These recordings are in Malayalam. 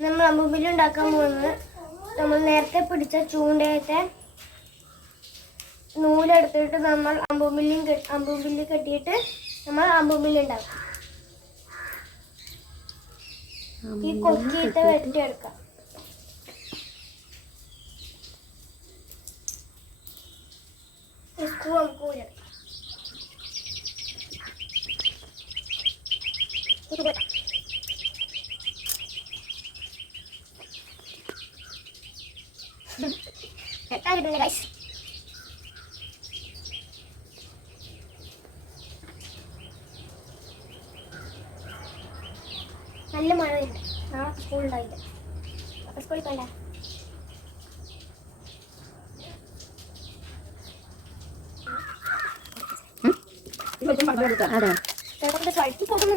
നമ്മൾ അമ്പുമില്ലി ഉണ്ടാക്കാൻ പോകുന്നത്. നമ്മൾ നേരത്തെ പിടിച്ച ചൂണ്ടയത്തെ നൂലെടുത്തിട്ട് നമ്മൾ അമ്പുമില്ലിയും കെട്ടി അമ്പുമില്ലി കെട്ടിയിട്ട് നമ്മൾ അമ്പുമില്ലി ഉണ്ടാക്കും ഈ കൊക്കിയിട്ട് വെട്ടിയെടുക്കാം. എടുക്കാം സ്ക്രൂ നമുക്ക് ഊരെടുക്കാം കെട്ടാനിട്ടുണ്ട് ഗൈസ് നല്ല മഴ വരുന്നുണ്ട്. നാളെ സ്കൂൾ ഉണ്ടാവില്ല. അപ്പൊ സ്കൂളിൽ പോണ്ട. അതെ ചേട്ടന്റെ ചായ പോകുന്നു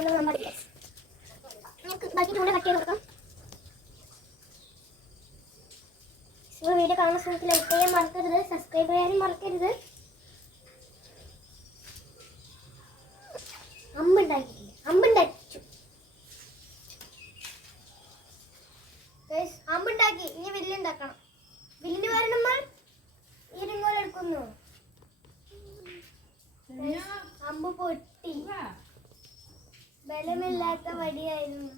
ഉണ്ടാക്കട്ടെ നമ്മൾ നമുക്ക് ബാക്കി ചൂട് കട്ട് ചെയ്ത് കൊടുക്കാം. വീഡിയോ കാണുന്ന സമയത്ത് ലൈക്ക് ചെയ്യാൻ മറക്കരുത് സബ്സ്ക്രൈബ് ചെയ്യാനും മറക്കരുത്. അമ്പുണ്ടാക്കിയിട്ടില്ല? അമ്പുണ്ടാക്കിച്ചു. അമ്പുണ്ടാക്കി. ഇനി വില്ലുണ്ടാക്കണം വില്ലിന് നമ്മൾ ഇരുങ്കോൽ ബലമില്ലാത്ത വടിയായിരുന്നു.